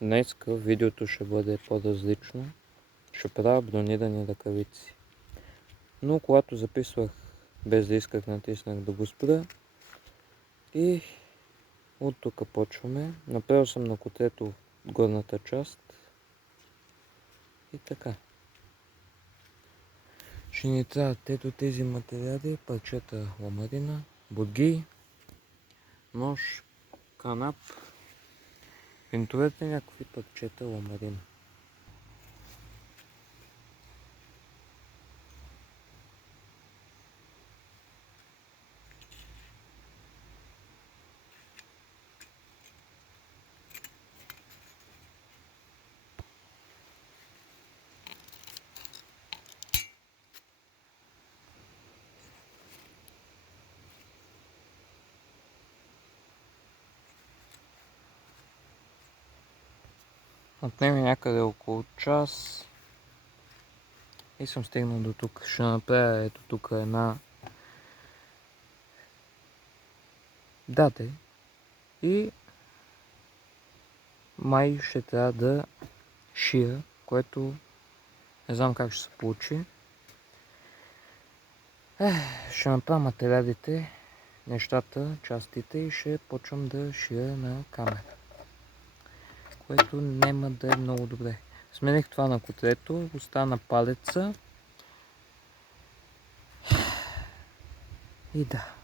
Днеска видеото ще бъде по-различно. Ще правя бронирани ръкавици. Но когато записвах без да исках, натиснах да го спра. И от тук почваме. Направил съм на котлето горната част. И така. Ще ни трябват ето тези материали, парчета ламарина, бодги, нож, канап, винтовете, някакви парчета ламарина. Отнеме някъде около час и съм стигнал до тук. Ще направя ето тук една даде и май ще трябва да шия, което не знам как ще се получи. Ще направя материалите, нещата, частите и ще почвам да шия на камера, което няма да е много добре. Смених това на котлето, остана палеца и да.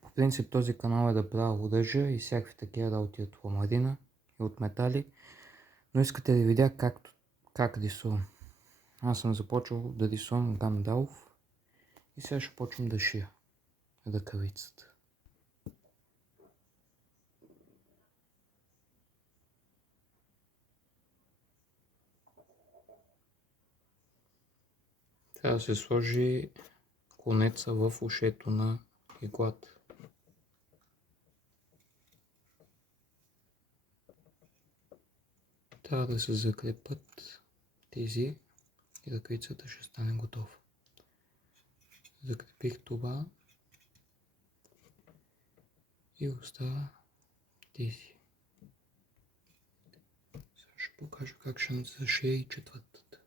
По принцип този канал е да правя оръжия и всякакви такива работи от ламарина и от метали, но искате да видя как рисувам. Аз съм започвал да рисувам Гандалф и сега ще почвам да шия ръкавицата. Трябва да се сложи конеца в ушето на иглата. Трябва да се закрепат тези и ръкавицата ще стане готова. Закрепих това и остава тези. Сега ще покажа как ще зашия и четвъртата.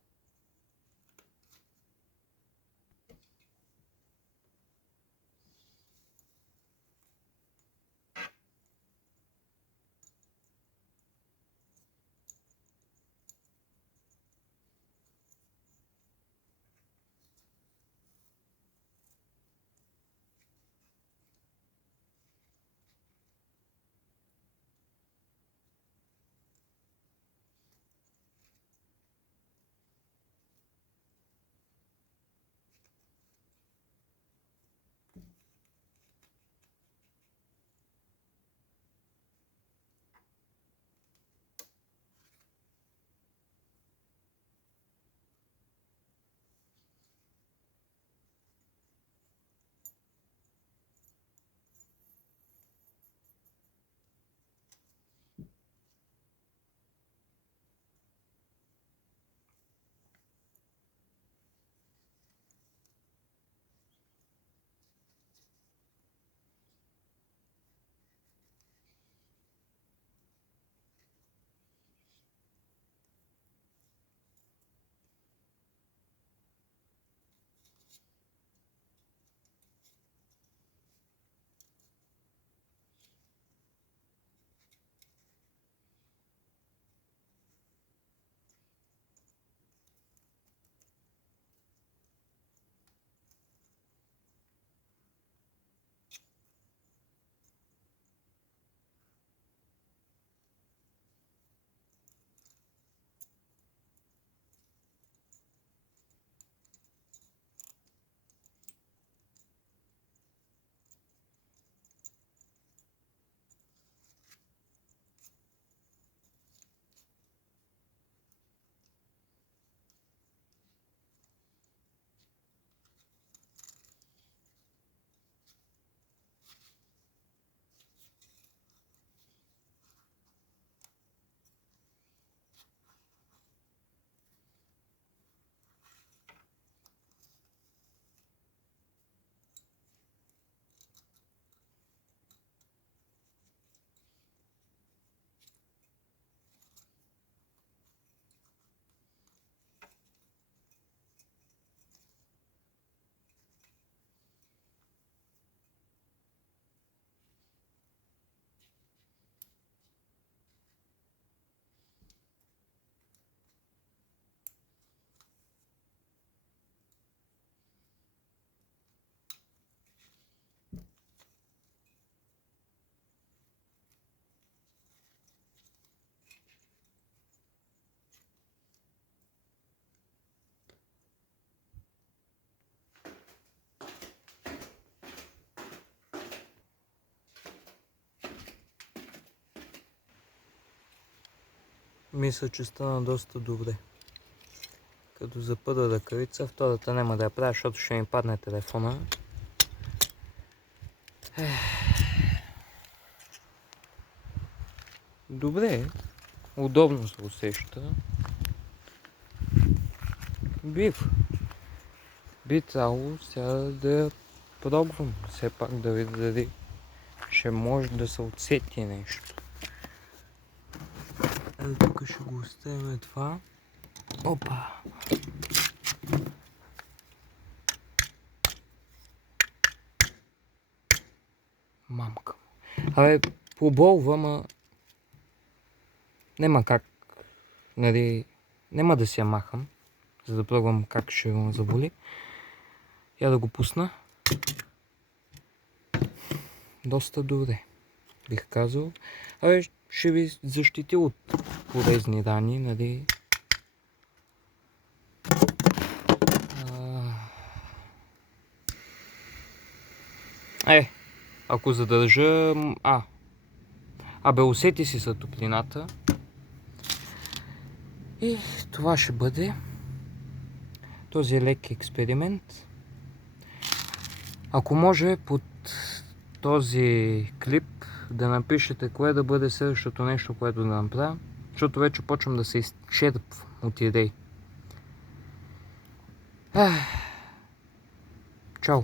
мисля, че стана доста добре. Като за първа ръкавица, втората няма да я правя, защото ще ми падне телефона. Добре, удобно се усеща. Би трябвало сега да я пробвам. Все пак да видя дали ще може да се отсети нещо. Ето тук ще го оставим това. Опа! Мамка. Абе, поболва, ама няма как, нали, няма да си я махам, за да пробвам как ще го заболи. Я да го пусна. Доста добре, бих казал. Абе, ще ви защити от полезни рани, нали. Ако задържа... Абе, усети си за топлината. И това ще бъде този лек експеримент. Ако може под този клип да напишете кое да бъде следващото нещо, което да направя, защото вече почвам да се изчерпвам от идеи. Чао!